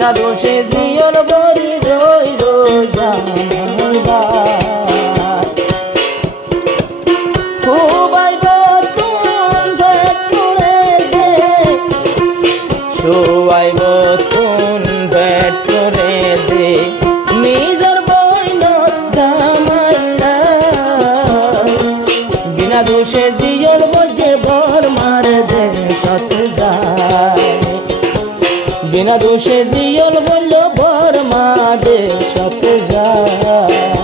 বিনা দোষে জিয়ল বরি রইল জামালদার খুবাই বতুন ভেট করে দে শোয়াই বতুন ভেট করে দে নিজর বইল জামালদার বিনা দোষে জিয়ল বজে বর মার দে সত যায় বিনা দোষে জিয়ল বলল বর মা দে সত যায়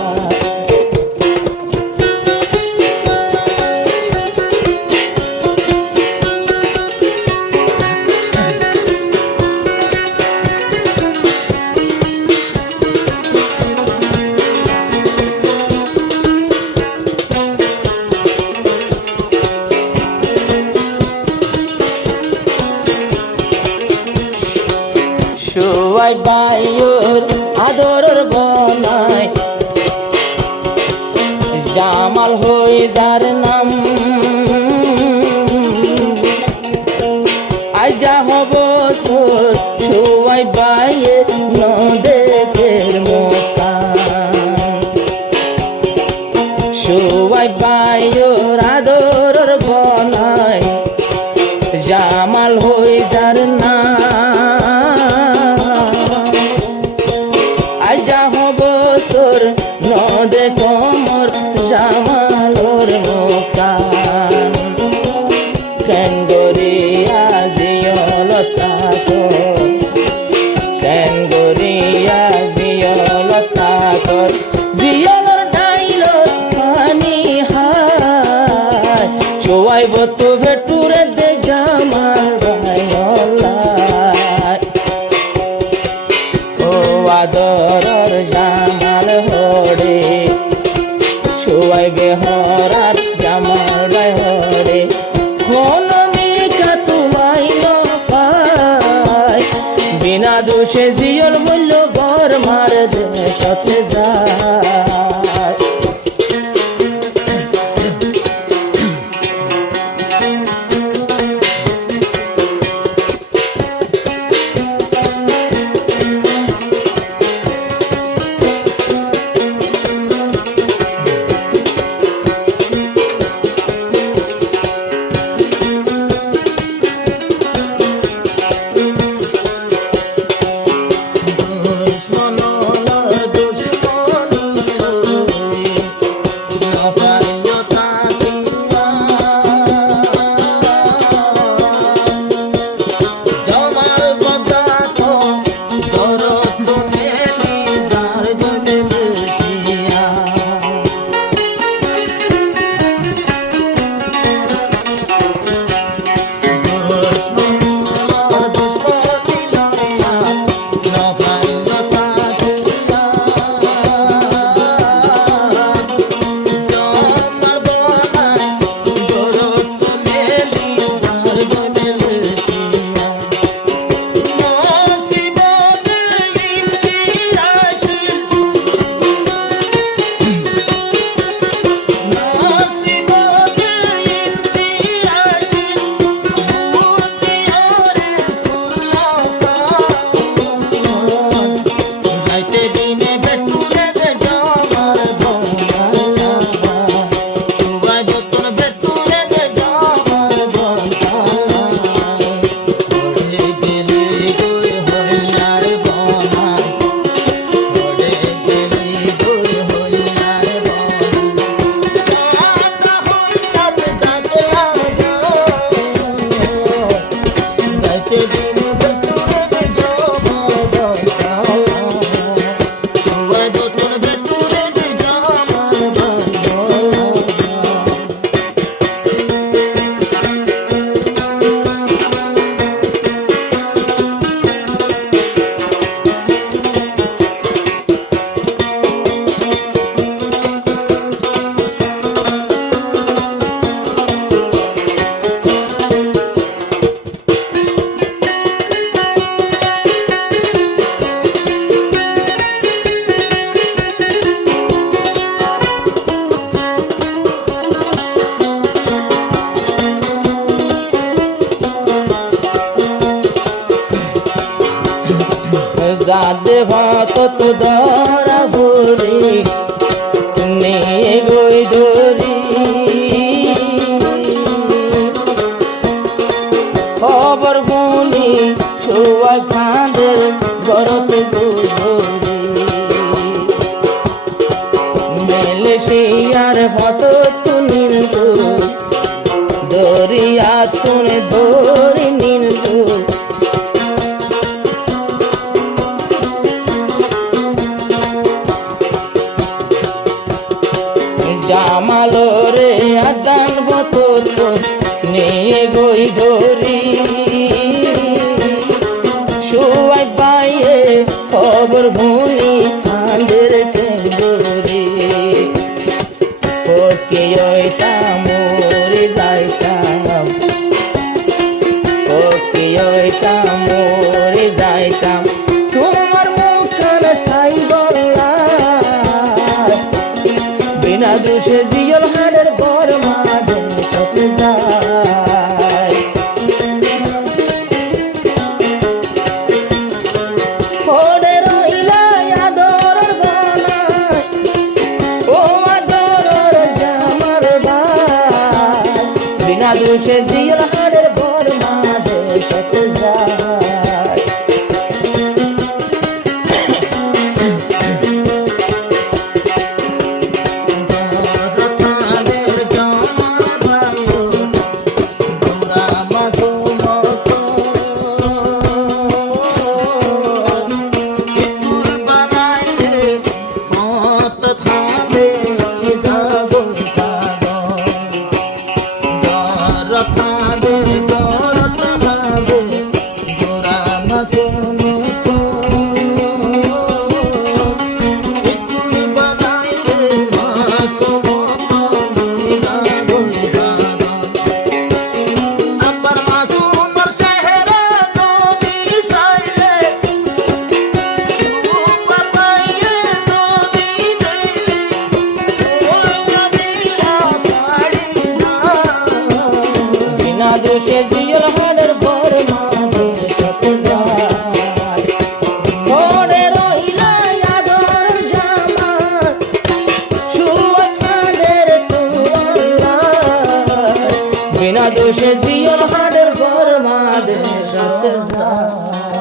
শোয়াই বাইর আদরের বনায় জামাল হই যার নাম আজা হব শোয়াই বাইর নদের মোকাম শোয়াই বাইর আদরের বনায় জামাল হই যার নাম নদে কোমর জামালোর মোকান কেন গরিয়া জিয়ল তাকর কেন গরিয়া জিয়ল তাকর জিয়লর ডাইল পানি হায় শোয়াই বতু ভেটুরে দে জামাল ভাইলাই ও আদরর জামাল হরে শোয়াই বেহরার জামাল ভাই হরে কোন মিকা তুমাই পায় বিনা দোষে জিয়ল বলল বর মার দে সতে যায় রাধে ভাত তো ধরা ভরি নিয়ে গই ধরি খবর গুনি শুয়াই ফাঁদের গরতে ধরি মেলে শিয়ার ভাত তুনিল দরিয়া তুনে ধরি নীল জামালো রে আদান বতর নিয়ে গই ধরি শুয়াই পাইয়ে খবর ভুনি ফাঁদের কেন্দ্রি ওকে ওইতাম মরে যাইতাম ওকে ওইতাম মরে যাইতাম তোমার মুখখান সাই বললা বিনা দোষে জিয়ল হাড়ের বর মাঝে সতে যায় পড়ে রইলা আদরের গনায় ও আদরের জামার ভাই বিনা দোষে জিয়ল হাড়ের বর মাঝে সতে যায় দোষে জিয়ল হাড়ের বর মাঝে সতে যায় পড়ে রইলা আদর জামার শুয়া ফাঁদের তোয়াল্লা বিনা দোষে জিয়ল হাড়ের বর মাঝে সতে যায়।